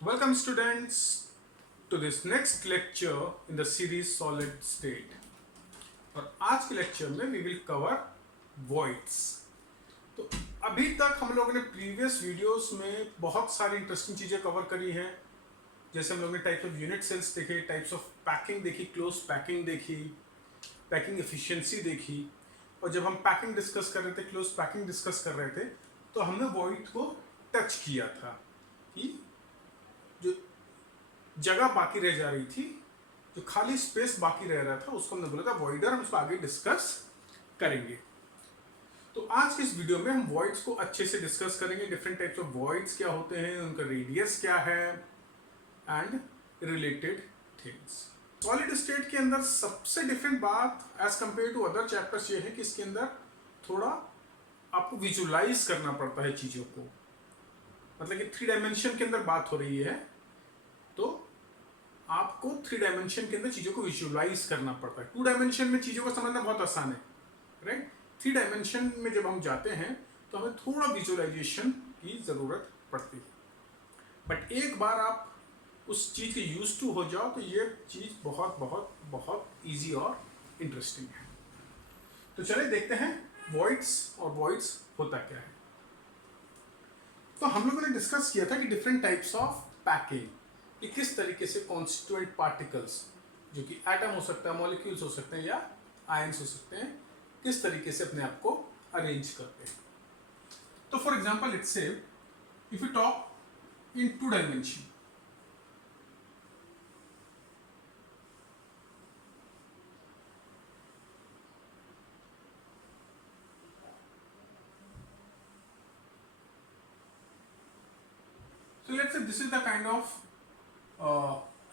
Welcome students to this next lecture in the series solid state. और आज के lecture में we will cover voids. तो अभी तक हम लोगों ने प्रीवियस वीडियोस में बहुत सारी इंटरेस्टिंग चीजें कवर करी हैं. जैसे हम लोगों ने टाइप्स ऑफ यूनिट सेल्स देखे, टाइप्स ऑफ पैकिंग देखी, क्लोज पैकिंग देखी, पैकिंग एफिशिएंसी देखी. और जब हम पैकिंग डिस्कस कर रहे थे, क्लोज पैकिंग डिस्कस कर रहे थे, तो हमने वॉइड को टच किया था कि जो जगह बाकी रह जा रही थी, जो खाली स्पेस बाकी रह रहा था, उसको हमने बोला था वॉइडर. हम उसको आगे डिस्कस करेंगे. तो आज के इस वीडियो में हम वॉइड्स को अच्छे से डिस्कस करेंगे. डिफरेंट टाइप्स ऑफ वॉइड्स क्या होते हैं, उनका रेडियस क्या है and related things. Solid state के अंदर सबसे डिफरेंट बात as compare to other chapters ये है कि इसके अंदर थोड़ा आपको विजुलाइज करना पड़ता है चीज़ों को. मतलब कि 3 डायमेंशन के अंदर बात हो रही है, तो आपको 3 डायमेंशन के अंदर चीज़ों को विजुलाइज करना पड़ता है. 2 डायमेंशन में चीज़ों को समझना बहुत आसान है, राइट. 3 डायमेंशन में जब हम जाते हैं तो हमें थोड़ा विजुअलाइजेशन की ज़रूरत पड़ती है. बट एक बार आप उस चीज़ के यूज टू हो जाओ तो ये चीज़ बहुत बहुत बहुत ईजी और इंटरेस्टिंग है. तो चलिए देखते हैं वॉइड्स और वॉइड्स होता क्या है. तो हम लोगों ने डिस्कस किया था कि डिफरेंट टाइप्स ऑफ पैकिंग, कि किस तरीके से कॉन्स्टिट्यूएंट पार्टिकल्स, जो कि एटम हो सकता है, मॉलिक्यूल्स हो सकते हैं या आयंस हो सकते हैं, किस तरीके से अपने आप को अरेंज करते हैं. तो फॉर एग्जांपल लेट्स से if you talk in 2 dimension, so let's say this is the kind of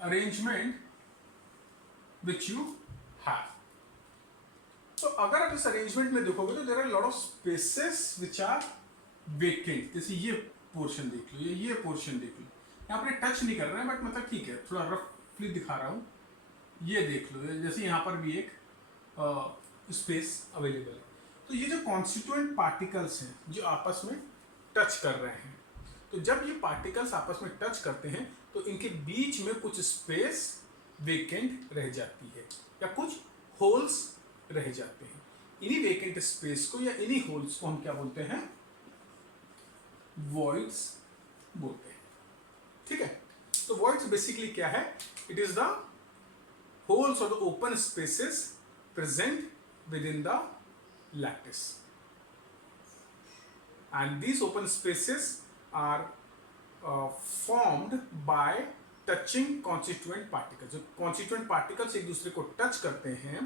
arrangement which you have. तो अगर आप इस अरेंजमेंट में देखोगे तो there are lot of spaces which are vacant. जैसे ये पोर्शन देख लो, ये पोर्शन देख लो. यहाँ पर टच नहीं कर रहे हैं बट मतलब ठीक है, थोड़ा रफली दिखा रहा हूँ. ये देख लो, जैसे यहाँ पर भी एक स्पेस अवेलेबल है. तो ये जो कॉन्स्टिट्यूएंट पार्टिकल्स हैं जो आपस में टच कर रहे हैं, तो जब ये पार्टिकल्स आपस में टच करते हैं तो इनके बीच में कुछ स्पेस वेकेंट रह जाती है या कुछ होल्स रह जाते हैं. इन्हीं वेकेंट स्पेस को या इन्हीं होल्स को हम क्या बोलते हैं, वॉइड्स बोलते हैं. ठीक है. तो वॉइड्स बेसिकली क्या है, इट इज द होल्स और the open spaces present within the lattice, and these open spaces are formed by touching constituent particles. जो कॉन्स्टिट्यूएंट पार्टिकल्स एक दूसरे को टच करते हैं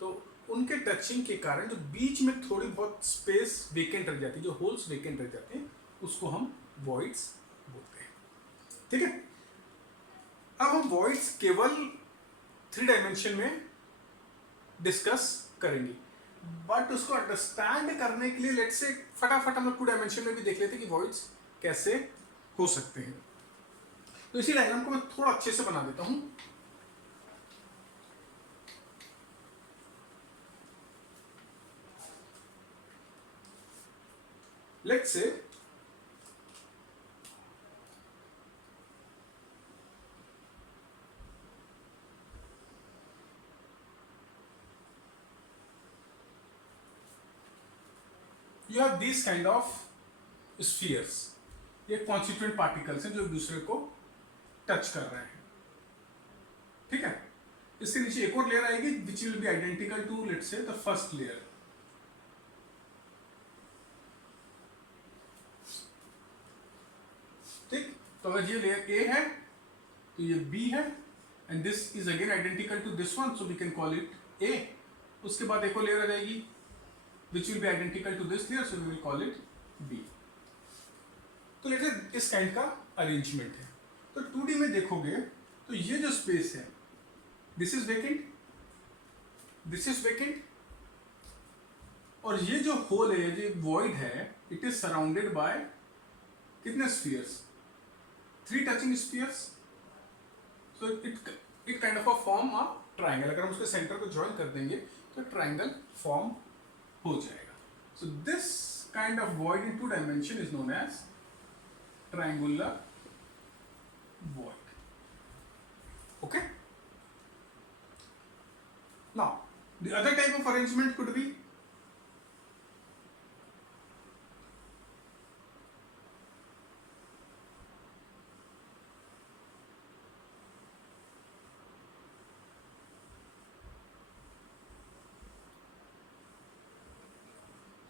तो उनके टचिंग के कारण जो बीच में थोड़ी बहुत स्पेस वेकेंट रह जाती है, जो होल्स वेकेंट रह जाते हैं, उसको हम वॉइड्स बोलते हैं. ठीक है. अब हम वॉइड्स केवल 3 डायमेंशन में डिस्कस करेंगे, बट उसको अंडरस्टैंड करने के लिए लेट्स से फटाफट हम लोग 2 डायमेंशन में भी देख लेते हैं कि वॉइड्स कैसे हो सकते हैं. तो इसी डायग्राम को मैं थोड़ा अच्छे से बना देता हूं. Let's say you have these kind of spheres. ये कॉन्स्टिट्यूएंट पार्टिकल्स हैं जो एक दूसरे को टच कर रहे हैं. ठीक है. इसके नीचे एक और लेयर आएगी which will be identical to let's say the first layer. ठीक. तो अगर ये लेयर ए है तो ये बी है, and this is again identical to this one, so we can call it A. उसके बाद एक और लेयर आ जाएगी which will be identical to this layer, so we will call it B. तो लेटर इस काइंड का arrangement है. तो 2D में देखोगे तो ये जो स्पेस है, this is vacant, this is vacant, और ये जो होल है, ये वॉइड है, इट इज सराउंडेड बाय कितने spheres, 3 touching spheres. So it kind of a form a triangle. अगर हम उसके सेंटर को ज्वाइन कर देंगे तो ट्राइंगल फॉर्म हो जाएगा. So this kind of void in 2 dimension is known as triangular void. Okay? Now, the other type of arrangement could be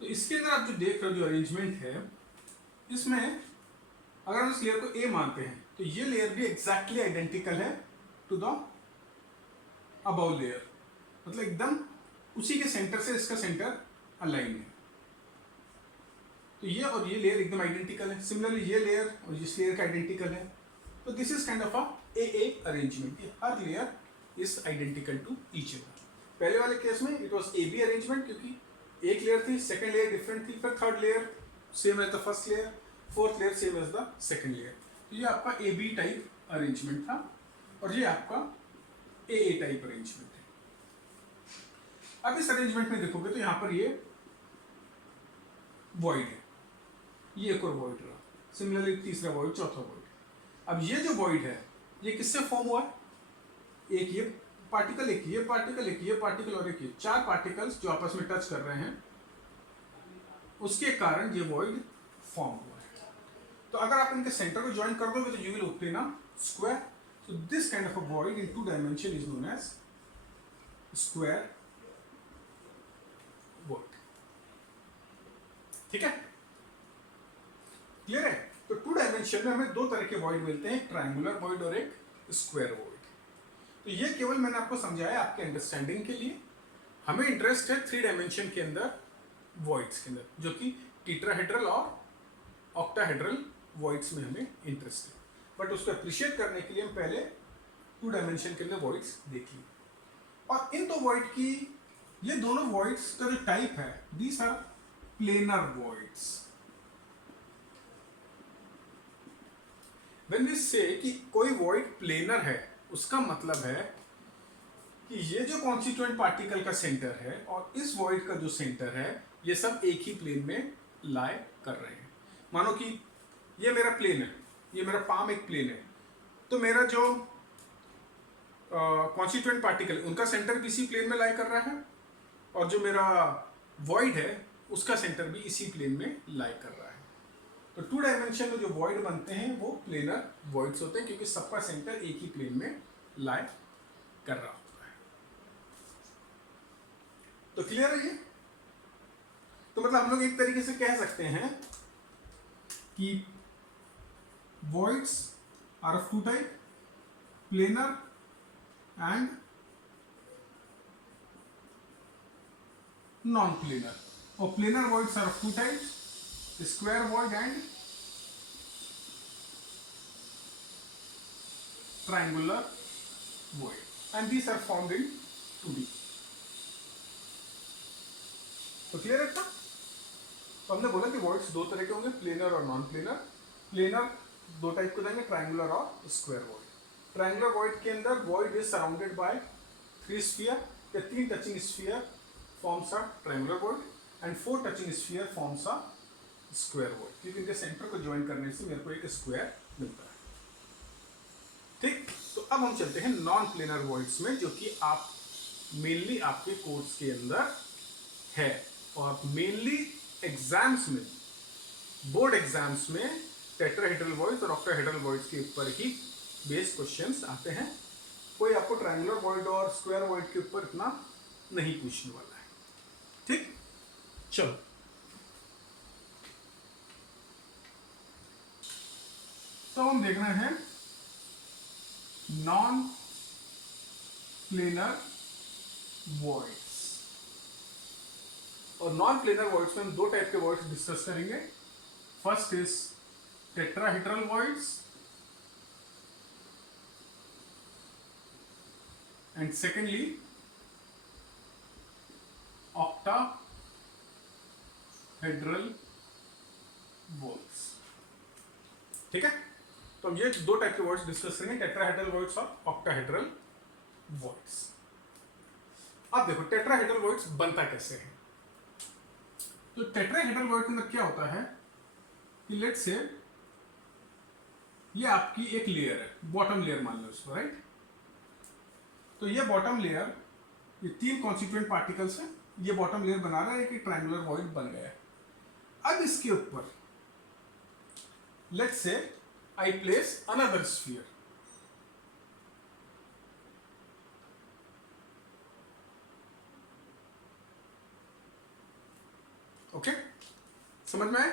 तो इसके अंदर आप जो देख रहे हो जो अरेंजमेंट है, इसमें अगर हम इस लेयर को ए मानते हैं तो ये लेयर भी एग्जैक्टली आइडेंटिकल है टू द अबव लेयर, मतलब एकदम उसी के सेंटर से इसका सेंटर अलाइन है। तो ये और ये लेयर एकदम आइडेंटिकल है। सिमिलरली ये लेयर और इस लेयर का आइडेंटिकल है। तो this is kind of a A arrangement. हर layer is identical to each other. पहले वाले केस में it was A B arrangement, क्योंकि एक लेयर थी, सेकंड लेयर डिफरेंट थी, फिर third layer same as the first layer, fourth layer same as the second layer. तो ये आपका ए बी टाइप अरेंजमेंट था और ये आपका ए टाइप अरेंजमेंट है। अब इस अरेंजमेंट में देखोगे तो यहां पर ये वॉइड है, ये एक और वॉइड रहा, सिमिलरली तीसरा वॉइड, चौथा वॉइड। अब ये जो वॉइड है ये किससे फॉर्म हुआ? एक ये पार्टिकल, एक ये पार्टिकल, एक ये पार्टिकल और एक ये, चार पार्टिकल्स जो आपस में टच कर रहे हैं, उसके कारण ये वॉइड फॉर्म हुआ है। तो अगर आप इनके सेंटर को ज्वाइन कर दोगे तो you will obtain a square. So this kind of a void in 2 dimension is known as square void. ठीक है, क्लियर है? तो 2 डायमेंशन में हमें 2 तरह के वॉइड मिलते हैं, एक ट्रायंगुलर वॉइड और एक स्क्वायर वॉइड। तो ये केवल मैंने आपको समझाया आपके अंडरस्टैंडिंग के लिए। हमें इंटरेस्ट है 3 डायमेंशन के अंदर वॉइड्स के अंदर, जो कि टीट्राहेड्रल और ऑक्टाहेड्रल वॉइड्स में हमें इंटरेस्ट है। बट उसको अप्रिशिएट करने के लिए हम पहले 2 डायमेंशन के अंदर वॉइड्स देख लिए। और इन 2 वॉइड की, ये दोनों वॉइड्स का जो टाइप है, these are planar voids. When we say कि कोई वॉइड प्लेनर है, उसका मतलब है कि ये जो कॉन्स्टिट्यूएंट पार्टिकल का सेंटर है और इस वॉइड का जो सेंटर है, ये सब एक ही प्लेन में लाई कर रहे हैं। मानो कि ये मेरा प्लेन है, ये मेरा पाम एक प्लेन है, तो मेरा जो कॉन्स्टिट्यूएंट पार्टिकल, उनका सेंटर भी इसी प्लेन में लाई कर रहा है, और जो मेरा वॉइड है उसका सेंटर भी इसी प्लेन में लाई कर रहा है। तो 2 डायमेंशन में जो वॉइड बनते हैं वो प्लेनर वॉइड्स होते हैं, क्योंकि सबका सेंटर एक ही प्लेन में लाई कर रहा होता है। तो क्लियर है ये? तो मतलब हम लोग एक तरीके से कह सकते हैं कि voids are of 2 type, planar and non planar. और planar voids are of 2 types, square void and triangular void, and these are formed in 2D. तो क्लियर है? तो हमने बोला कि वॉइड्स 2 तरह के होंगे, प्लेनर और नॉन प्लेनर। प्लेनर 2 टाइप के देंगे, ट्रायंगुलर और स्क्वायर वॉइड। ट्रायंगुलर वॉइड के अंदर void is surrounded by 3 sphere, या 3 touching sphere forms a triangular void and 4 touching sphere forms a square void, क्योंकि इनके सेंटर को ज्वाइन करने से मेरे को एक स्क्वायर मिलता है। ठीक, तो अब हम चलते हैं नॉन प्लेनर वॉइड्स में, जो कि आप मेनली आपके कोर्स के अंदर है, और मेनली एग्जाम्स में, बोर्ड एग्जाम्स में टेट्राहेड्रल वॉइड्स और ऑक्टाहेड्रल वॉइड्स के ऊपर ही बेस क्वेश्चंस आते हैं। कोई आपको ट्रायंगुलर वॉइड और स्क्वायर वॉइड के ऊपर इतना नहीं पूछने वाला है। ठीक, चलो तो हम देख रहे हैं नॉन प्लेनर वॉइड्स। और नॉन प्लेनर वॉइड्स में हम 2 टाइप के वॉइड्स डिस्कस करेंगे। First is tetrahedral voids and secondly octahedral voids. ठीक है, तो हम ये 2 टाइप के वर्ड्स डिस्कस करेंगे, टेट्राहेड्रल वर्ड्स और ऑक्टाहेड्रल वर्ड्स। अब देखो टेट्राहेड्रल वर्ड्स बनता कैसे है। तो टेट्राहेड्रल वर्ड के अंदर क्या होता है कि लेट्स से ये आपकी एक लेयर है, बॉटम लेयर मान लो इसको, राइट। तो ये बॉटम लेयर, ये 3 कॉन्स्टिट्यूएंट पार्टिकल्स हैं, ये बॉटम लेयर बना रहा है कि ट्रायंगुलर वॉइड बन गया है। अब इसके ऊपर let's say I place another sphere, okay. समझ में आए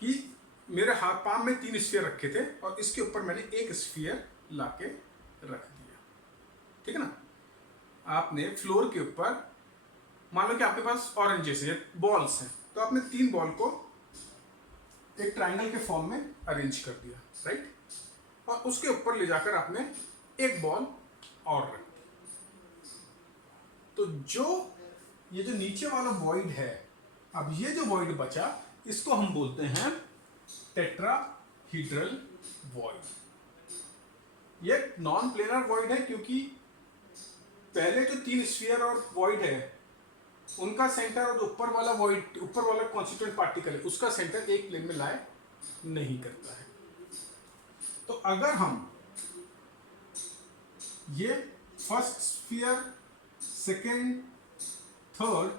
कि मेरे हाथ पाम में 3 स्फीयर रखे थे और इसके ऊपर मैंने एक स्फीयर लाके रख दिया, ठीक है ना। आपने फ्लोर के ऊपर मान लो कि आपके पास ऑरेंजेस है, बॉल्स हैं, तो आपने 3 बॉल को एक ट्रायंगल के फॉर्म में अरेंज कर दिया, राइट। और उसके ऊपर ले जाकर आपने एक बॉल और रख दी। तो ये जो नीचे वाला वॉइड है, अब ये जो वॉइड बचा इसको हम बोलते हैं टेट्राहीड्रल वॉइड। ये नॉन प्लेनर वॉइड है क्योंकि पहले जो 3 स्फीयर और वॉइड है उनका सेंटर और ऊपर वाला वॉइड, ऊपर वाला कॉन्स्टिट्यूएंट पार्टिकल है, उसका सेंटर एक प्लेन में लाए नहीं करता है। तो अगर हम ये फर्स्ट स्फीयर, सेकेंड, थर्ड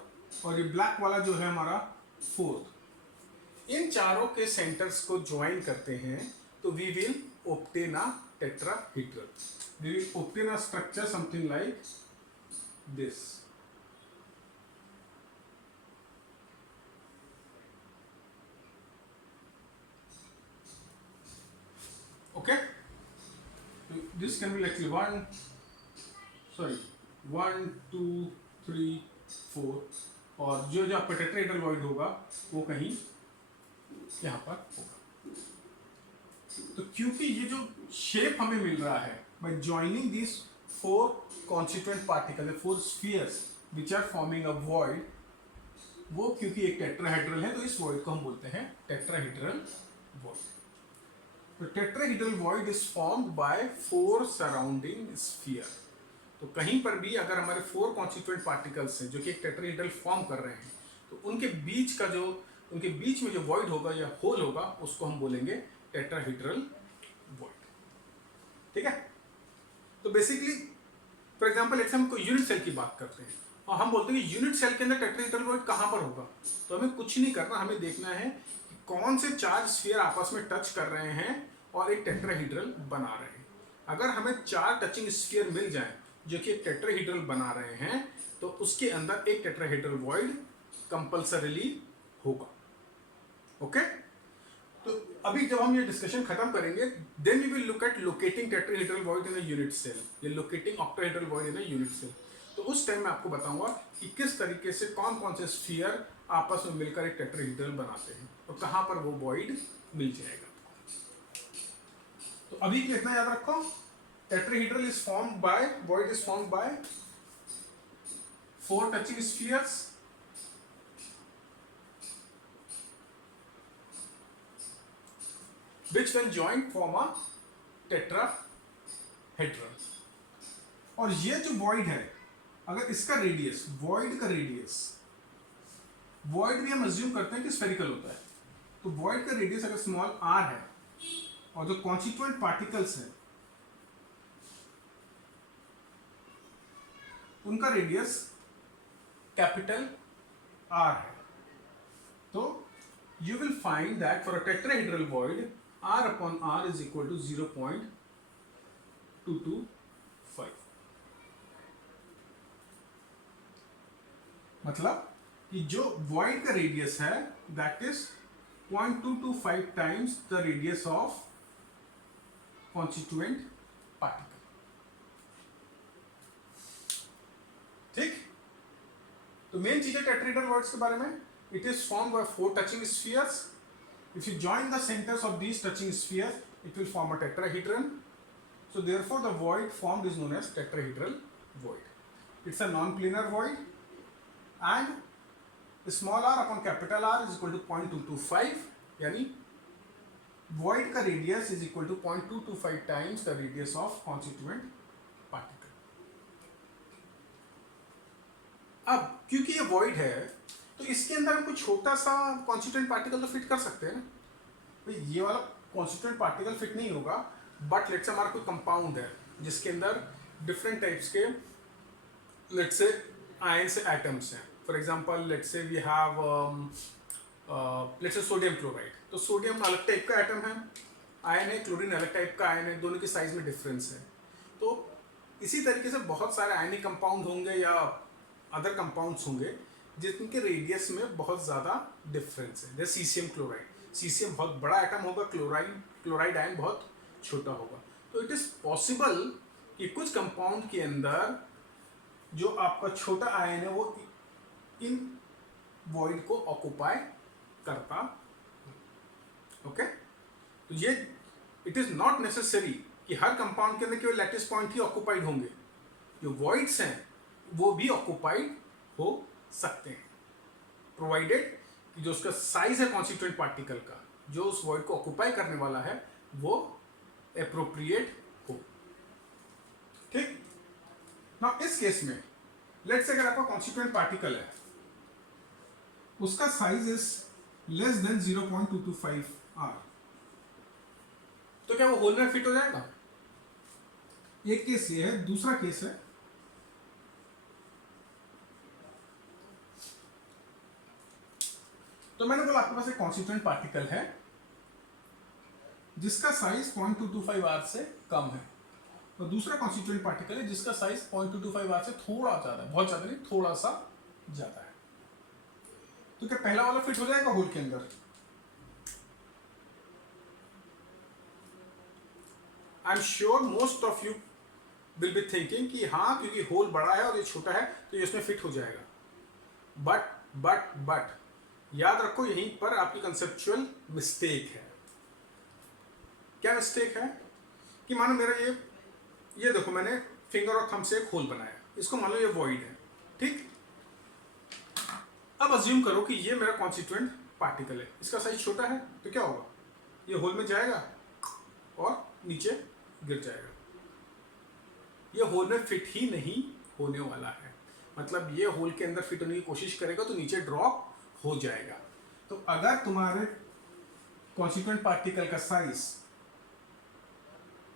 और ये ब्लैक वाला जो है हमारा फोर्थ, इन चारों के सेंटर्स को ज्वाइन करते हैं तो we will obtain a tetrahedral. We will obtain a structure something like this. Okay, this can be actually 1, 2, 3, 4 और जो आपका टेट्राहीड्रल वॉइड होगा वो कहीं यहाँ पर होगा। तो क्योंकि ये जो शेप हमें मिल रहा है by joining this 4 constituent particle, 4 spheres which are forming a void, वो क्योंकि एक टेट्राहीड्रल है तो इस वॉइड को हम बोलते हैं tetrahedral void. The tetrahedral void is formed by 4 surrounding sphere। तो कहीं पर भी अगर हमारे 4 constituent particles हैं जो कि एक tetrahedral फॉर्म कर रहे हैं तो उनके बीच में जो void होगा या होल होगा उसको हम बोलेंगे tetrahedral void, ठीक है। तो बेसिकली फॉर एग्जाम्पल हम कोई यूनिट सेल की बात करते हैं और हम बोलते हैं कि यूनिट सेल के अंदर tetrahedral void कहाँ पर होगा। तो हमें कुछ नहीं करना, हमें देखना है कौन से 4 स्फीयर आपस में टच कर रहे हैं और एक टेट्राहीड्रल बना रहे हैं। अगर हमें 4 टचिंग स्फीयर मिल जाएं जो कि एक टेट्राहीड्रल बना रहे हैं तो उसके अंदर एक टेट्राहीड्रल वॉइड कंपल्सरीली होगा, ओके। तो अभी जब हम ये डिस्कशन खत्म करेंगे then we will look at locating tetrahedral void in a unit cell या locating octahedral void in a unit cell. तो उस टाइम मैं आपको बताऊंगा कि किस तरीके से कौन कौन से स्फीयर आपस में मिलकर एक टेट्राहीड्रल बनाते हैं और कहां पर वो वॉइड मिल जाएगा। तो अभी इतना याद रखो, tetrahedral is formed by, void is formed by 4 touching spheres which when joined form a tetrahedron। और ये जो वॉइड है अगर इसका रेडियस, वॉइड का रेडियस, वॉइड भी हम अज्यूम करते हैं कि स्फेरिकल होता है, तो वॉइड का रेडियस अगर स्मॉल r है और जो कॉन्स्टिट्यूएंट पार्टिकल्स हैं उनका रेडियस कैपिटल R है, तो you will find that for a tetrahedral void R upon R is equal to 0.225। मतलब कि जो void का रेडियस है that is 0.225 times the radius of constituent particle, ठीक। तो मेन चीज है टेट्राहीड्रल वॉइड्स के बारे में। It is formed by 4 touching spheres. If you join the centers of these touching spheres, it will form a tetrahedron. So therefore, the void formed is known as tetrahedral void. It's a non-planar void, and small r upon capital R is equal to 0.225. यानी void का radius is equal to 0.225 times the radius of constituent particle. अब क्योंकि ये void है तो इसके अंदर हम कुछ छोटा सा कॉन्स्टिट्यूएंट पार्टिकल तो फिट कर सकते हैं ना। तो ये वाला कॉन्स्टिट्यूएंट पार्टिकल फिट नहीं होगा, बट लेट्स से हमारा कोई कंपाउंड है जिसके अंदर डिफरेंट टाइप्स के लेट्स से आयंस एटम्स हैं. For example let's say we have let's say sodium chloride. तो सोडियम अलग टाइप का एटम है, आयन है, क्लोरीन अलग टाइप का आयन है, दोनों की साइज में डिफरेंस है. तो इसी तरीके से बहुत सारे आयनिक कंपाउंड होंगे या अदर कंपाउंड्स होंगे जिनके रेडियस में बहुत ज़्यादा डिफरेंस है. जैसे सीसियम क्लोराइड, सीसियम बहुत बड़ा एटम होगा, क्लोराइड आयन बहुत छोटा होगा. तो इट इज़ पॉसिबल कि कुछ कंपाउंड के अंदर जो आपका छोटा आयन है वो इन वॉइड को ऑक्युपाई करता. ओके, तो ये इट इज़ नॉट नेसेसरी कि हर कंपाउंड के अंदर केवल लैटिस पॉइंट ही ऑक्युपाइड होंगे. जो वॉइड्स हैं वो भी ऑक्युपाइड हो सकते हैं, प्रोवाइडेड कि जो उसका साइज है कॉन्स्टिट्यूएंट पार्टिकल का, जो उस वॉइड को ऑक्युपाई करने वाला है, वो एप्रोप्रिएट हो. ठीक ना. इस केस में लेट्स से अगर आपका कॉन्स्टिट्यूएंट पार्टिकल है, उसका size is less than 0.225 r, तो क्या वो होल में फिट हो जाएगा? एक केस ये है. दूसरा केस है तो मैंने बोला आपके पास एक कॉन्स्टिट्यूएंट पार्टिकल है जिसका साइज 0.225 r से कम है, और दूसरा कॉन्स्टिट्यूएंट पार्टिकल है जिसका साइज 0.225 r से थोड़ा ज्यादा है, बहुत ज्यादा नहीं, थोड़ा सा ज्यादा है. तो क्या पहला वाला फिट हो जाएगा होल के अंदर? I am sure most of you will be thinking कि हाँ, क्योंकि होल बड़ा है और ये छोटा है तो ये इसमें फिट हो जाएगा. बट याद रखो, यहीं पर आपकी कंसेप्चुअल मिस्टेक है. क्या मिस्टेक है? कि मानो मेरा ये देखो, मैंने फिंगर और थंब से एक होल बनाया, इसको मान लो ये वॉइड है. ठीक, अब अज्यूम करो कि ये मेरा कॉन्स्टिट्यूएंट पार्टिकल है, इसका साइज छोटा है, तो क्या होगा? ये होल में जाएगा और नीचे गिर जाएगा. ये होल में फिट ही नहीं होने वाला है. मतलब ये होल के अंदर फिट होने की कोशिश करेगा तो नीचे ड्रॉप हो जाएगा. तो अगर तुम्हारे कॉन्स्टिट्यूएंट पार्टिकल का साइज,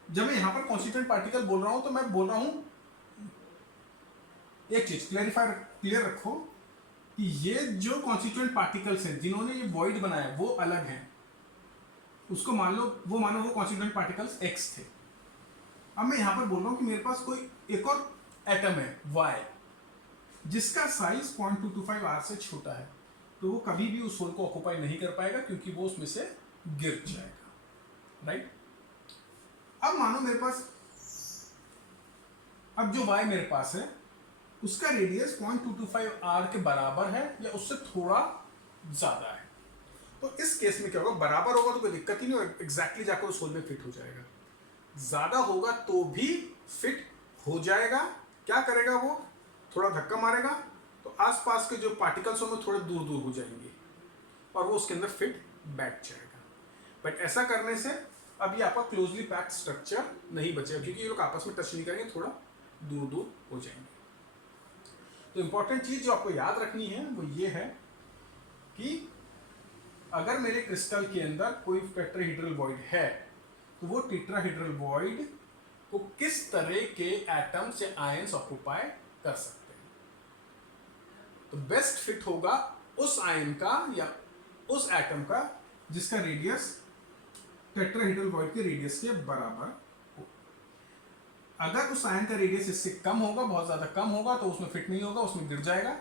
जब मैं यहां पर कॉन्स्टिट्यूएंट पार्टिकल बोल रहा हूं तो मैं बोल रहा हूं एक चीज क्लियर रखो कि ये जो कॉन्स्टिट्यूएंट पार्टिकल्स हैं जिन्होंने ये वॉइड बनाया वो अलग हैं. उसको मानो वो कॉन्स्टिट्यूएंट पार्टिकल्स x थे. अब मैं यहां पर बोल रहा हूं कि मेरे पास कोई एक और एटम है y जिसका साइज 0.225 r से छोटा है, तो वो कभी भी उस होल को ऑक्युपाई नहीं कर पाएगा क्योंकि वो उसमें से गिर जाएगा. राइट. अब मानो मेरे पास, अब जो y मेरे पास है उसका रेडियस 0.225 r के बराबर है या उससे थोड़ा ज्यादा है. तो इस केस में क्या होगा? बराबर होगा तो कोई दिक्कत ही नहीं होगा, एग्जैक्टली जाकर उस होल में फिट हो जाएगा. ज्यादा होगा तो भी फिट हो जाएगा. क्या करेगा वो? थोड़ा धक्का मारेगा तो आसपास के जो पार्टिकल्स होंगे थोड़े दूर दूर हो जाएंगे और वो उसके अंदर फिट बैठ जाएगा. बट ऐसा करने से अब ये आपका क्लोजली पैक्ड स्ट्रक्चर नहीं बचेगा क्योंकि ये लोग आपस में टच नहीं करेंगे, थोड़ा दूर दूर हो जाएंगे. तो इंपॉर्टेंट चीज जो आपको याद रखनी है वो ये है कि अगर मेरे क्रिस्टल के अंदर कोई टेट्राहेड्रल वॉइड है तो वो टेट्राहेड्रल वॉइड को किस तरह के एटम्स या आयंस ऑक्युपाई कर सकते हैं. तो बेस्ट फिट होगा उस आयन का या उस एटम का जिसका रेडियस टेट्राहेड्रल वॉइड के रेडियस के बराबर हो. अगर उस आयन का रेडियस इससे कम होगा, बहुत ज्यादा कम होगा, तो उसमें फिट नहीं होगा, उसमें गिर जाएगा,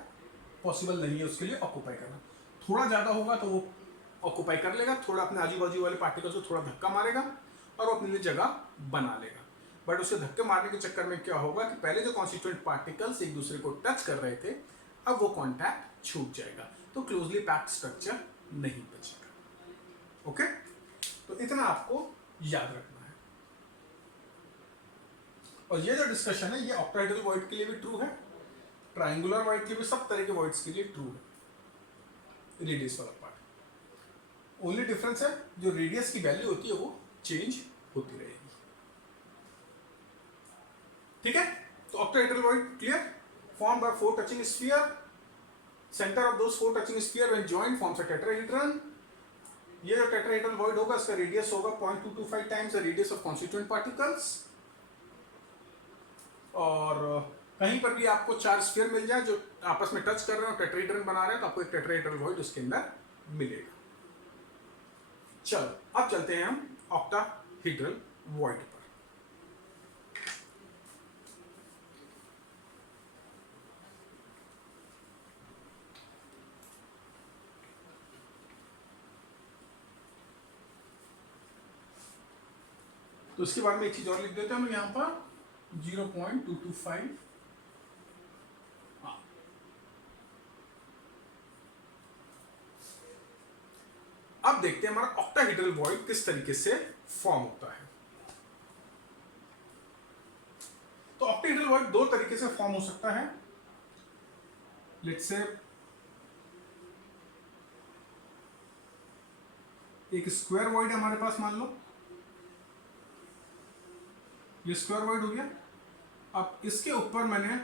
पॉसिबल नहीं है उसके लिए ऑक्युपाई करना. थोड़ा ज्यादा होगा तो वो ऑक्युपाई कर लेगा, थोड़ा अपने आजू बाजू वाले पार्टिकल्स को थोड़ा धक्का मारेगा और वो अपने लिए जगह बना लेगा. बट उसके धक्के मारने के चक्कर में क्या होगा कि पहले जो कॉन्स्टिट्यूएंट पार्टिकल्स एक दूसरे को टच कर रहे थे, अब वो कॉन्टैक्ट छूट जाएगा, तो क्लोजली पैक्ड स्ट्रक्चर नहीं बचेगा. ओके, तो इतना आपको याद रखना है. और ये जो डिस्कशन है ये ऑक्टाहेड्रल वॉइड के लिए भी ट्रू है, ट्रायंगुलर वॉइड के भी, सब तरह के वॉइड्स के लिए ट्रू है. रेडियस वाला पार्ट, ओनली डिफरेंस है जो रेडियस की वैल्यू होती है वो चेंज होती रहेगी. ठीक है. तो octahedral void clear, formed by 4 touching sphere, center of those 4 touching sphere when joined forms a tetrahedron. ये जो टेट्राहेड्रल वॉइड होगा इसका रेडियस होगा 0.225 times the radius of constituent particles. और कहीं पर भी आपको 4 स्फीयर मिल जाए जो आपस में टच कर रहे हो, टेट्राहेड्रल बना रहे हैं, तो आपको एक टेट्राहेड्रल वॉइड उसके अंदर मिलेगा। चलो अब चलते हैं हम ऑक्टाहेड्रल वॉइड पर। तो इसके बारे में एक चीज और लिख देते हैं हम यहाँ पर 0.225। अब देखते हैं हमारा ऑक्टाहेड्रल वॉइड किस तरीके से फॉर्म होता है। तो ऑक्टाहेड्रल वॉइड दो तरीके से फॉर्म हो सकता है। लेट्स से एक स्क्वायर वॉइड है हमारे पास, मान लो ये स्क्वायर वॉइड हो गया। अब इसके ऊपर मैंने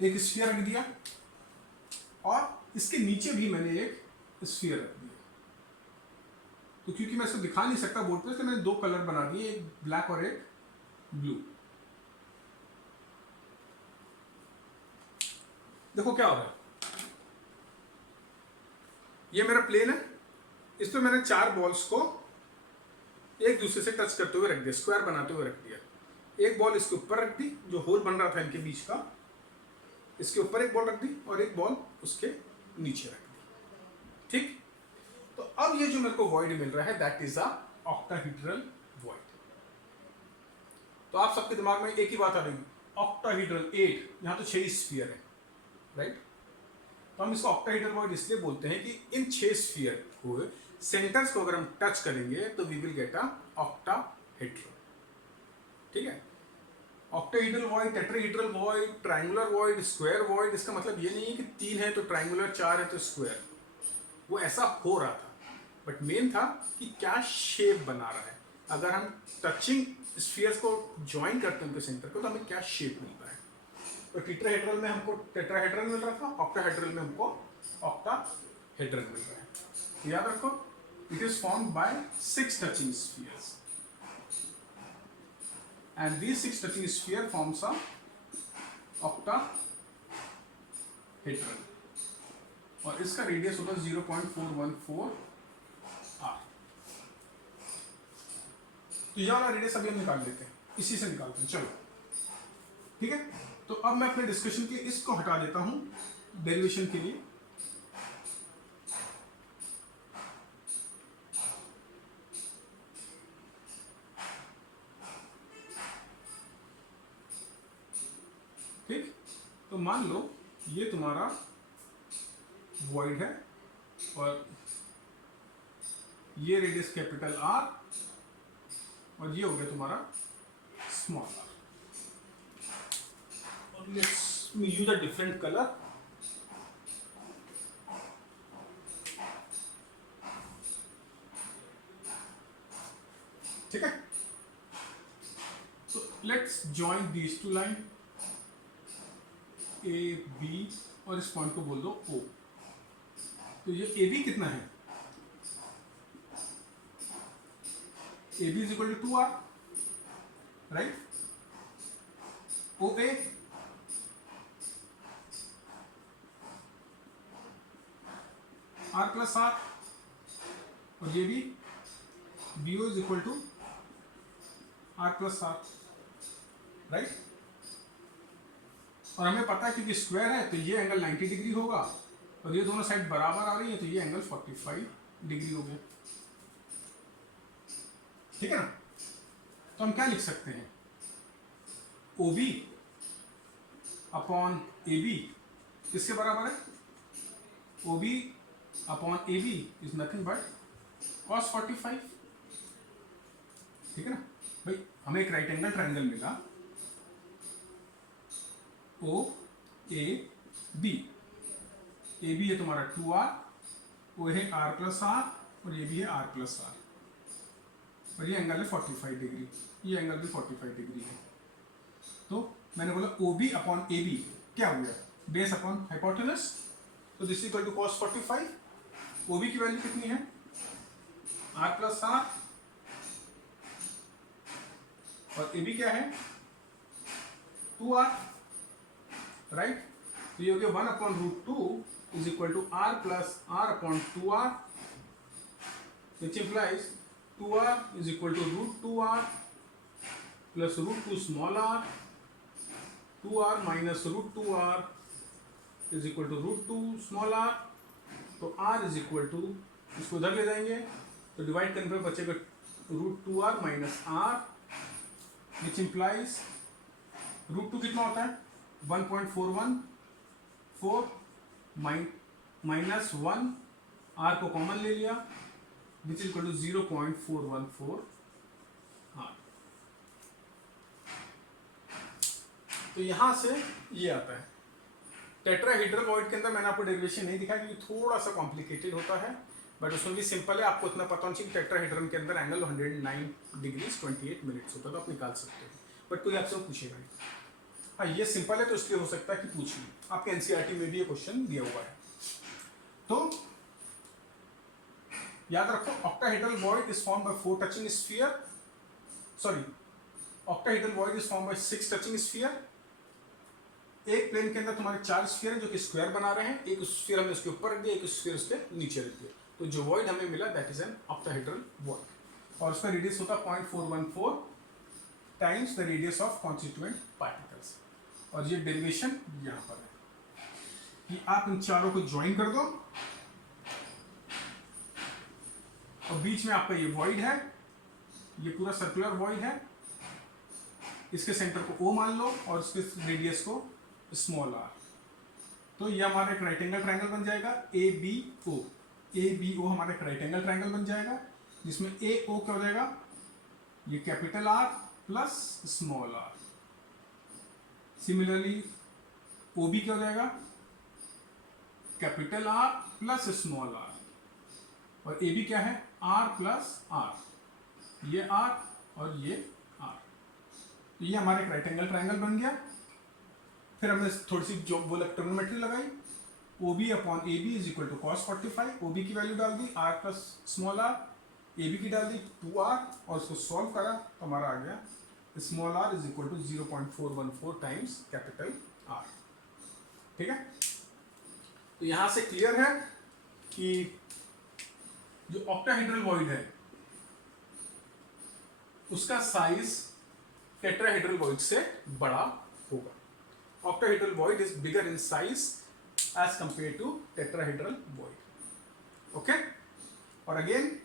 एक स्फीयर रख दिया और इसके नीचे भी मैंने एक स्फीयर रख दिया। तो क्योंकि मैं इसको दिखा नहीं सकता बोर्ड पे, तो मैंने दो कलर बना दिए, एक ब्लैक और एक ब्लू। देखो क्या हो रहा है, ये मेरा प्लेन है, इस पे मैंने 4 बॉल्स को एक दूसरे से टच करते हुए रख दिया, स्क्वायर बनाते हुए रख दिया। एक बॉल इसके ऊपर रख दी, जो होल बन रहा था इनके बीच का, इसके ऊपर एक बॉल रख दी और एक बॉल उसके नीचे रख दी। ठीक, तो अब ये जो मेरे को वॉइड मिल रहा है that is a octahedral void. तो आप सबके दिमाग में एक ही बात आ रही है, ऑक्टाहेड्रल 8, यहां तो 6 स्फीयर है, राइट। तो हम इसको ऑक्टाहेड्रल वॉइड इसलिए बोलते हैं कि इन 6 स्फीयर को, सेंटर्स को अगर हम टच करेंगे तो we will get a octahedral. ठीक है, octahedral void, tetrahedral void, triangular void, square void, इसका मतलब ये नहीं है कि 3 है तो ट्रायंगुलर, 4 है तो स्क्वायर। वो ऐसा हो रहा था, बट मेन था कि क्या शेप बना रहा है। अगर हम टचिंग स्फीयर्स को ज्वाइन करते हैं उनके सेंटर को, तो हमें क्या शेप मिलता है। तो टेट्राहेड्रल में हमको टेट्राहेड्रल मिल रहा था, ऑक्टाहेड्रल में हमको ऑक्टाहेड्रल मिल रहा है। तो याद रखो, it is formed by 6 touching spheres and these 6 touching sphere forms a octahedron और इसका रेडियस होगा 0.414 r। तो ये वाला रेडियस अभी हम निकाल लेते हैं, इसी से निकालते हैं। चलो ठीक है, तो अब मैं अपने डिस्कशन के इसको हटा देता हूं डेरिवेशन के लिए। ठीक, तो मान लो ये तुम्हारा वॉइड है और ये रेडियस कैपिटल R और ये हो गया तुम्हारा स्मॉल r। और let's me use a different colour. ठीक है, तो let's join these two line A B और इस पॉइंट को बोल दो O। तो ये ए बी कितना है, A B is equal to 2r, right. O A r plus r और ये भी B O is equal to r plus r, right. और हमें पता है क्योंकि स्क्वायर है तो ये एंगल 90 डिग्री होगा और ये दोनों साइड बराबर आ रही है तो ये एंगल 45 डिग्री हो गया। ठीक है ना, तो हम क्या लिख सकते हैं, OB अपॉन AB किसके बराबर है, OB upon AB is nothing but cos 45। ठीक है ना भाई, हमें एक राइट एंगल ट्रायंगल मिला O A B, A B है तुम्हारा 2r, ओ है r प्लस r और ये भी है r प्लस r और ये एंगल है 45 डिग्री, ये एंगल भी 45 डिग्री है। तो मैंने बोला O B upon A B क्या हो गया, बेस अपॉन हाइपोटेनस, तो this equal to cos 45। OB की वैल्यू कितनी है, r प्लस r, और AB क्या है 2r, राइट। तो ये हो गया 1 upon root two is equal to r plus r upon 2r, which implies 2r is equal to root 2r plus root 2 small r, 2r minus root 2r is equal to root 2 small r, तो r is equal to, इसको उधर ले जाएंगे तो divide करने पर बचेगा root 2r minus r, which implies root 2 कितना होता है 1.414 माइनस 1, r को कॉमन ले लिया, which is equal to 0.414 r। तो यहां से ये आता है। टेट्राहेड्रल वॉइड के अंदर मैंने आपको डेरिवेशन नहीं दिखाया क्योंकि थोड़ा सा कॉम्प्लिकेटेड होता है, बट उसमें भी सिंपल है। आपको इतना पता होना चाहिए कि टेट्राहेड्रल के अंदर एंगल 109 डिग्रीज 28 मिनट्स होता है, तो आप निकाल सकते हो, बट कोई आपसे पूछेगा नहीं। हाँ ये सिंपल है तो इसलिए हो सकता है कि पूछ ली, आपके एनसीईआरटी में भी ये क्वेश्चन दिया हुआ है। तो याद रखो octahedral void is form by 4 touching sphere, sorry octahedral void is form by 6 touching sphere. एक प्लेन के अंदर तुम्हारे 4 स्फीयर हैं जो कि स्क्वायर बना रहे हैं, एक स्फीयर हमने उसके ऊपर रख दिया, एक स्फीयर उसके नीचे रख दिया, तो जो वॉइड हमें मिला that is an octahedral void, और उसका रेडियस होता है 0.414 times the radius of constituent particles. और ये डेरिवेशन यहाँ पर है कि आप इन चारों को ज्वाइन कर दो और बीच में आपका ये वॉइड है, ये पूरा सर्कुलर वॉइड है, इसके सेंटर को O मान लो और इसके रेडियस को स्मॉल r, तो ये हमारा एक राइट एंगल ट्रायंगल बन जाएगा ABO। ABO हमारा एक राइट एंगल ट्रायंगल बन जाएगा जिसमें AO क्या हो जाएगा, ये capital R plus small r। Similarly OB क्या हो जाएगा, capital R plus small r, और AB क्या है R प्लस R, ये R और ये R। तो ये हमारा एक राइट एंगल ट्रायंगल बन गया। फिर हमने थोड़ी सी जो वो ट्रिग्नोमेट्री लगाई, OB upon AB is equal to cos 45, OB की वैल्यू डाल दी R plus small r, AB की डाल दी 2r और उसको सॉल्व करा तो हमारा आ गया small r is equal to 0.414 times capital R। ठीक है, तो यहां से क्लियर है कि जो ऑक्टाहेड्रल वॉइड है उसका साइज टेट्राहेड्रल वॉइड से बड़ा होगा। Octahedral void is bigger in size as compare to tetrahedral void. Okay, और अगेन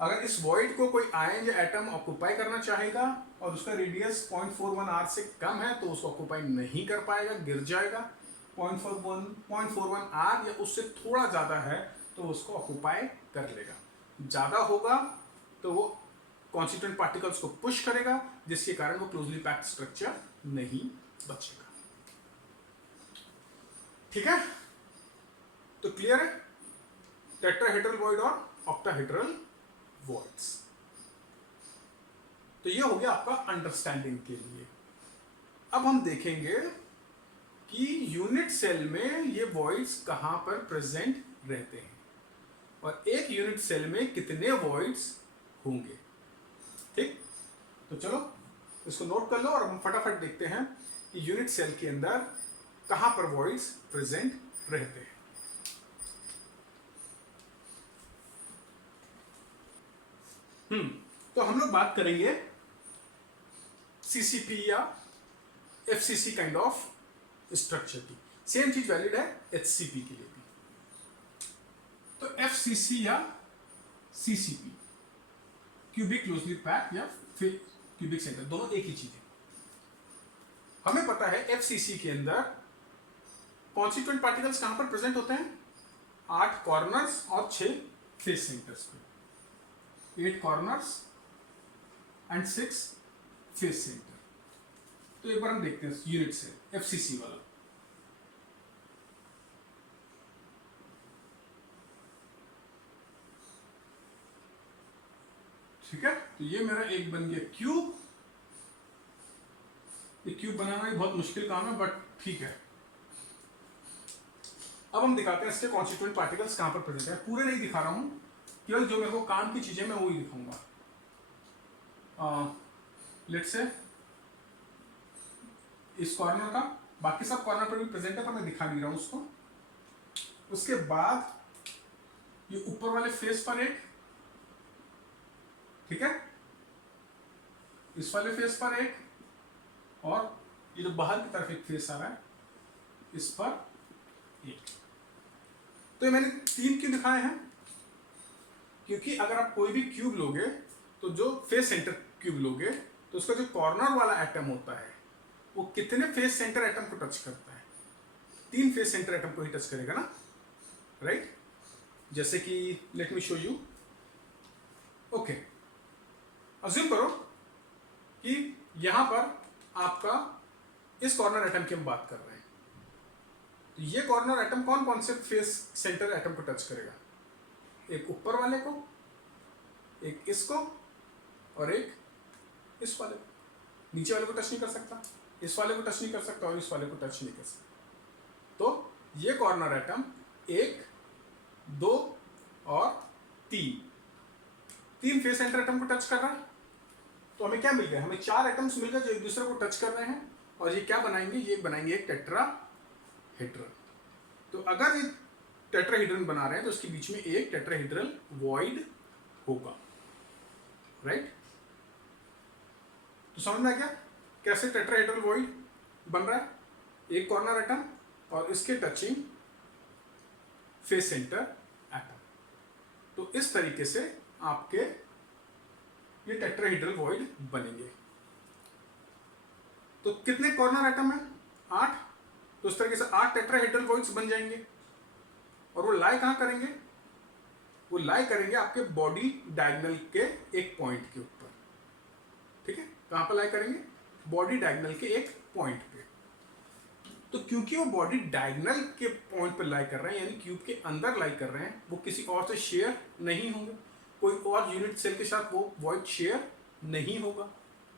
अगर इस वॉइड को कोई आयन या एटम ऑक्यूपाई करना चाहेगा और उसका रेडियस 0.41 r से कम है तो उसको ऑक्यूपाई नहीं कर पाएगा, गिर जाएगा। 0.41 r या उससे थोड़ा ज्यादा है तो उसको ऑक्यूपाई कर लेगा, ज्यादा होगा तो वो कॉन्स्टिट्यूएंट पार्टिकल्स को पुश करेगा जिसके कारण वो क्लोजली पैक्ड स्ट्रक्चर नहीं बचेगा। ठीक है, तो क्लियर है टेट्राहेड्रल वॉइड और ऑक्टाहेड्रल वॉइड्स। तो ये हो गया आपका अंडरस्टैंडिंग के लिए। अब हम देखेंगे कि यूनिट सेल में ये वॉइड्स कहां पर प्रेजेंट रहते हैं और एक यूनिट सेल में कितने वॉइड्स होंगे। ठीक, तो चलो इसको नोट कर लो और हम फटाफट देखते हैं कि यूनिट सेल के अंदर कहां पर वॉइड्स प्रेजेंट रहते हैं। तो हम लोग बात करेंगे सीसीपी या एफसीसी काइंड ऑफ स्ट्रक्चर की। सेम चीज वैलिड है एचसीपी के लिए भी। तो एफसीसी या सीसीपी, क्यूबिक क्लोजली पैक्ड या फिर क्यूबिक सेंटर, दोनों एक ही चीज है। हमें पता है एफसीसी के अंदर कॉन्स्टिट्यूएंट पार्टिकल्स कहां पर प्रेजेंट होते हैं, 8 कॉर्नर्स और 6 फेस सेंटर्स पे। 8 कॉर्नर्स एंड 6 फेस सेंटर। तो एक बार हम देखते हैं यूनिट से एफसीसी वाला। ठीक है, तो ये मेरा एक बन गया क्यूब। ये क्यूब बनाना भी बहुत मुश्किल काम है बट ठीक है, अब हम दिखाते हैं इसके कॉन्स्टिट्यूएंट पार्टिकल्स कहाँ पर प्रेजेंट है। पूरे नहीं दिखा रहा हूँ, केवल जो मेरे को काम की चीजें मैं वही दिखाऊंगा। लेट्स से इस कॉर्नर का, बाकी सब कॉर्नर पर भी प्रेजेंट है पर मैं दिखा नहीं रहा हूँ उसको। उसके बाद ये ऊपर वाले फेस पर एक, ठीक है, इस वाले फेस पर एक, और ये जो बाहर की तरफ एक फेस आ रहा है इस पर एक। तो ये मैंने 3 क्यों दिखाए हैं, क्योंकि अगर आप कोई भी क्यूब लोगे तो जो फेस सेंटर क्यूब लोगे तो उसका जो कॉर्नर वाला एटम होता है वो कितने फेस सेंटर एटम को टच करता है, 3 फेस सेंटर एटम को ही टच करेगा ना, राइट। जैसे कि let me show you. Okay, assume करो कि यहां पर आपका इस कॉर्नर एटम की हम बात कर रहे हैं, तो ये कॉर्नर एटम कौन कौन से फेस सेंटर एटम को टच करेगा, एक ऊपर वाले को, एक इसको, और एक इस वाले को। नीचे वाले को टच नहीं कर सकता, इस वाले को टच नहीं कर सकता, और इस वाले को टच नहीं कर सकता। तो ये कॉर्नर एटम 1, 2 और 3 फेस सेंटर एटम को टच कर रहा है। तो हमें क्या मिल गया, हमें 4 एटम्स मिल गए जो एक दूसरे को टच कर रहे हैं, और ये क्या बनाएंगे, ये बनाएंगे एक टेट्राहेड्रल। तो अगर ये टेट्राहेड्रल बना रहे हैं तो उसके बीच में एक टेट्राहेड्रल वॉइड होगा, राइट। तो समझ में आ गया कैसे टेट्राहेड्रल वॉइड बन रहा है, एक कॉर्नर एटम और इसके टचिंग फेस सेंटर एटम। तो इस तरीके से आपके ये टेट्राहेड्रल वॉइड बनेंगे। तो कितने कॉर्नर एटम है, 8। तो इस तरीके से 8 टेट्राहेड्रल वॉइड्स बन जाएंगे, और वो लाई कहां करेंगे, वो लाई करेंगे आपके बॉडी डायगोनल के एक पॉइंट के ऊपर, ठीक है। कहां पर लाई करेंगे, बॉडी डायगोनल के एक पॉइंट पे। तो क्योंकि वो बॉडी डायगोनल के पॉइंट पर लाई कर रहे हैं, यानी क्यूब के अंदर लाई कर रहे हैं, वो किसी और से शेयर नहीं होंगे, कोई और यूनिट सेल के साथ वो वॉइड शेयर नहीं होगा,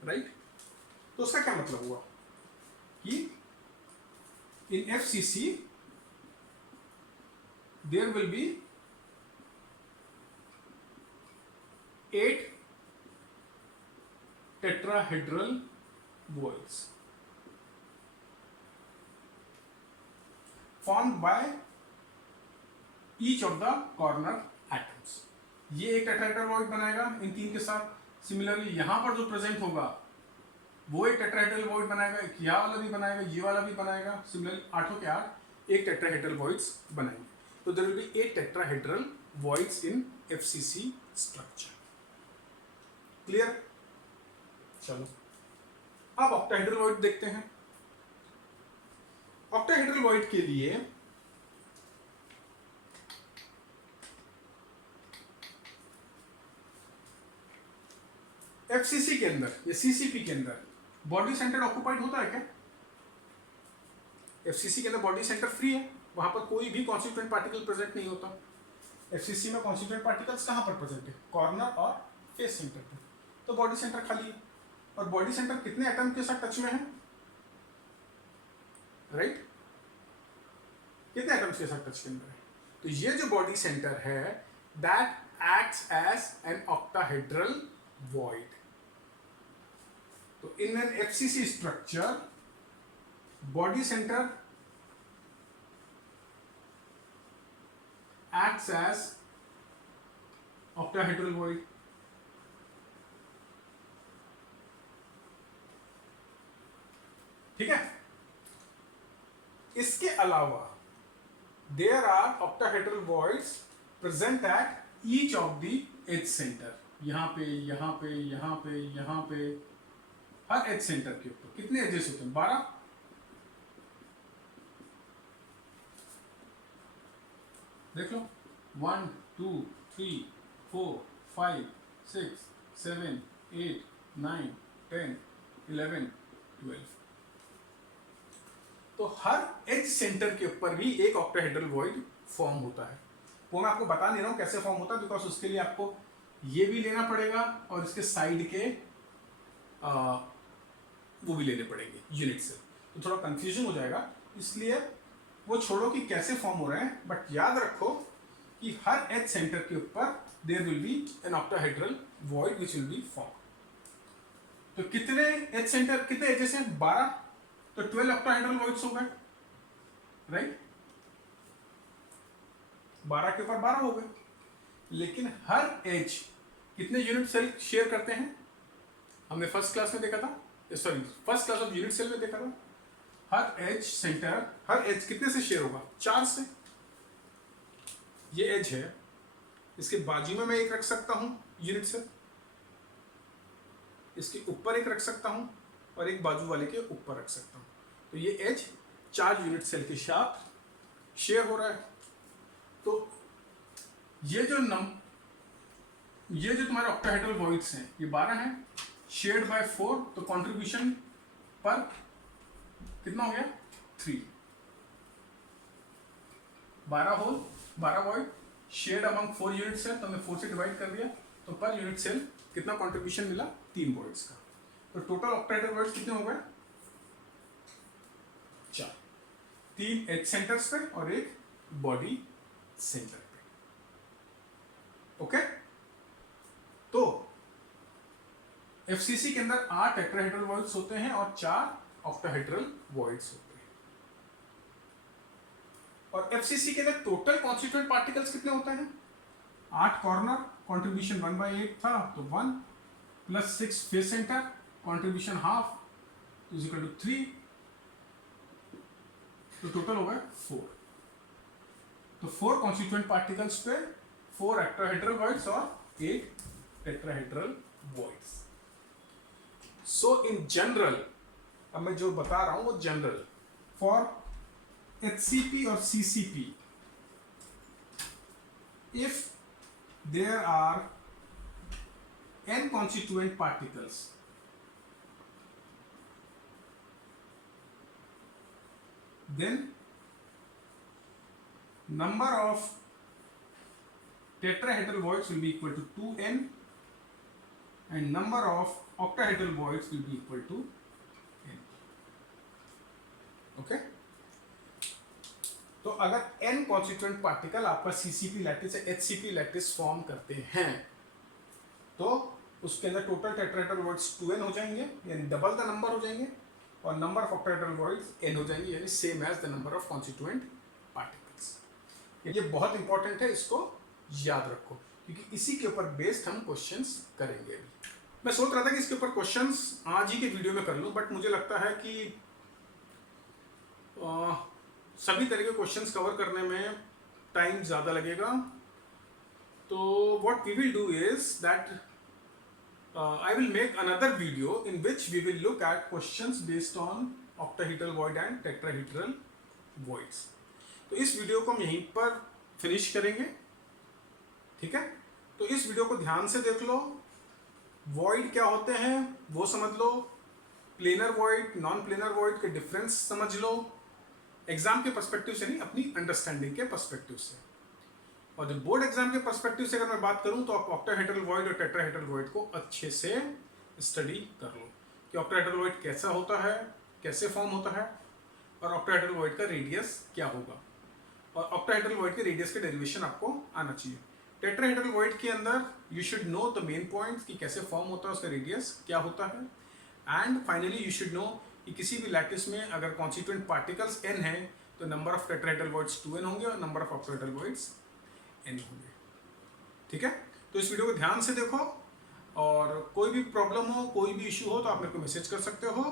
राइट। तो उसका क्या मतलब हुआ कि इन FCC there will be 8 tetrahedral voids formed by each of the corner atoms। ये एक टेट्राहेड्रल वॉइड बनाएगा इन 3 के साथ। सिमिलरली यहां पर जो प्रेजेंट होगा वो एक टेट्राहेड्रल वॉइड बनाएगा, एक यह वाला भी बनाएगा, ये वाला भी बनाएगा। सिमिलरली 8 के 8 एक टेट्राहेड्रल वॉइड्स बनाएंगे। तो there will be 8 tetrahedral voids in FCC structure। Clear? चलो अब ऑक्टाहेड्रल वॉइड देखते हैं। ऑक्टाहेड्रल वॉइड के लिए FCC के अंदर या CCP के अंदर बॉडी सेंटर ऑक्युपाइड होता है क्या? FCC के अंदर बॉडी सेंटर फ्री है, वहां पर कोई भी कॉन्स्टिट्यूएंट पार्टिकल प्रेजेंट नहीं होता। FCC में कॉन्स्टिट्यूएंट पार्टिकल्स कहां पर प्रेजेंट है, कॉर्नर और फेस सेंटर पे। तो बॉडी सेंटर खाली है, और बॉडी सेंटर कितने एटम के साथ टच में है, राइट, कितने एटम्स के साथ टच के अंदर है। तो ये जो बॉडी सेंटर है that acts as an octahedral void. तो in an FCC structure body centre acts as octahedral void। ठीक है। इसके अलावा there are octahedral voids present at each of the edge center। यहां पे, यहां पे, यहां पे, यहां पे, हर एज सेंटर के ऊपर कितने एजेस होते हैं, 12। देख लो 1 2 3 4 5 6 7 8 9 10 11 12। तो हर एज सेंटर के ऊपर भी एक ऑक्टाहेड्रल वॉइड फॉर्म होता है। वो मैं आपको बता नहीं रहा हूं कैसे फॉर्म होता है, बिकॉज उसके लिए आपको ये भी लेना पड़ेगा और इसके साइड के वो भी लेने पड़ेंगे यूनिट से, तो थोड़ा कंफ्यूजन हो जाएगा। इसलिए वो छोड़ो कि कैसे फॉर्म हो रहे हैं, बट याद रखो कि हर एज सेंटर के ऊपर there will be an octahedral void which will be form. तो कितने एज सेंटर, कितने एजेस हैं? 12, तो 12 ऑक्टाहेड्रल वॉइड्स हो गए, राइट? 12 के ऊपर 12 हो गए। लेकिन हर एज कितने यूनिट सेल शेयर करते हैं? हमने फर्स्ट क्लास में देखा था, sorry first class of unit cell में देखा था। हर एज सेंटर, हर एज कितने से शेयर होगा? 4 से। ये एज है, इसके बाजू में मैं एक रख सकता हूं यूनिट सेल, इसके ऊपर एक रख सकता हूं, और एक बाजू वाले के ऊपर रख सकता हूं। तो ये एज 4 यूनिट सेल के साथ शेयर हो रहा है। तो ये जो तुम्हारे ऑक्टाहेड्रल वॉइड्स हैं, ये 12 हैं, शेयर्ड बाय 4, तो कंट्रीब्यूशन पर कितना हो गया? 3। 12 hole, 12 void shared among 4 unit cell, तो हमने 4 से डिवाइड कर दिया, तो पर यूनिट सेल कितना कंट्रीब्यूशन मिला? 3 वॉइड्स का। तो टोटल ऑक्टाहेड्रल वॉइड्स कितने हो गए? 4। 3 एज सेंटर्स पे और एक बॉडी सेंटर पे। ओके, तो एफसीसी के अंदर 8 टेट्राहेड्रल वॉइड्स होते हैं और 4 ऑक्टाहेड्रल वॉइड्स होते हैं। और एफसीसी के अंदर टोटल कॉन्स्टिट्यूएंट पार्टिकल्स कितने होते हैं? 8 कॉर्नर, कंट्रीब्यूशन 1/8 था, तो 1 plus 6 face centre, contribution half, is equal to 3, तो टोटल हो गया 4। तो 4 कॉन्स्टिट्यूएंट पार्टिकल्स पे 4 एक्ट्राहेड्रल वॉइड्स और 8 tetrahedral voids. So in general, अब मैं जो बता रहा हूं वो जनरल, फॉर एचसीपी और CCP, if there are n constituent particles, then number of tetrahedral voids will be equal to 2n and number of octahedral voids will be equal to n. Okay? तो अगर n constituent particle आपका CCP lattice या HCP lattice form करते हैं, तो उसके अंदर total tetrahedral voids 2n हो जाएंगे, यानी डबल द नंबर हो जाएंगे, और number of octahedral voids n हो जाएंगे, यानी same as the number of constituent particles. ये बहुत इंपॉर्टेंट है, इसको याद रखो, क्योंकि इसी के ऊपर बेस्ड हम क्वेश्चंस करेंगे। मैं सोच रहा था कि इसके ऊपर क्वेश्चंस आज ही के वीडियो में कर लूं, बट मुझे लगता है कि सभी तरह के क्वेश्चंस कवर करने में टाइम ज़्यादा लगेगा। तो what we will do is that I will make another video in which we will look at questions based on octahedral void and tetrahedral voids. तो इस वीडियो को हम यहीं पर फिनिश करेंगे, ठीक है? तो इस वीडियो को ध्यान से देख लो, वॉइड क्या होते हैं वो समझ लो, planar void, non planar void के डिफरेंस समझ लो, एग्जाम के पर्सपेक्टिव से नहीं, अपनी अंडरस्टैंडिंग के पर्सपेक्टिव से। और जो बोर्ड एग्जाम के पर्सपेक्टिव से अगर मैं बात करूं, तो आप ऑक्टाहेड्रल वॉइड और टेट्राहेड्रल वॉइड को अच्छे से स्टडी कर लो कि ऑक्टाहेड्रल वॉइड कैसा होता है, कैसे फॉर्म होता है, और ऑक्टाहेड्रल वॉइड का रेडियस क्या होगा, और ऑक्टाहेड्रल वॉइड के रेडियस के डेरिवेशन आपको आना चाहिए। टेट्राहेड्रल वॉइड के अंदर you should know the main points कि कैसे फॉर्म होता है, उसका रेडियस क्या होता है, and finally you should know कि किसी भी लैटिस में अगर कॉन्स्टिट्यूएंट पार्टिकल्स n है, तो number of tetrahedral voids 2n होंगे और number of octahedral voids n होंगे, ठीक है? तो इस वीडियो को ध्यान से देखो, और कोई भी प्रॉब्लम हो, कोई भी इशू हो, तो आप मेरे को मैसेज कर सकते हो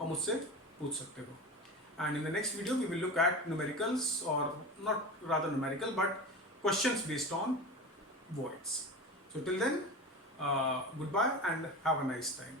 और मुझसे पूछ सकते हो। And in the next video we will look at numericals, और not rather numerical but questions based on voids. So till then, goodbye and have a nice time.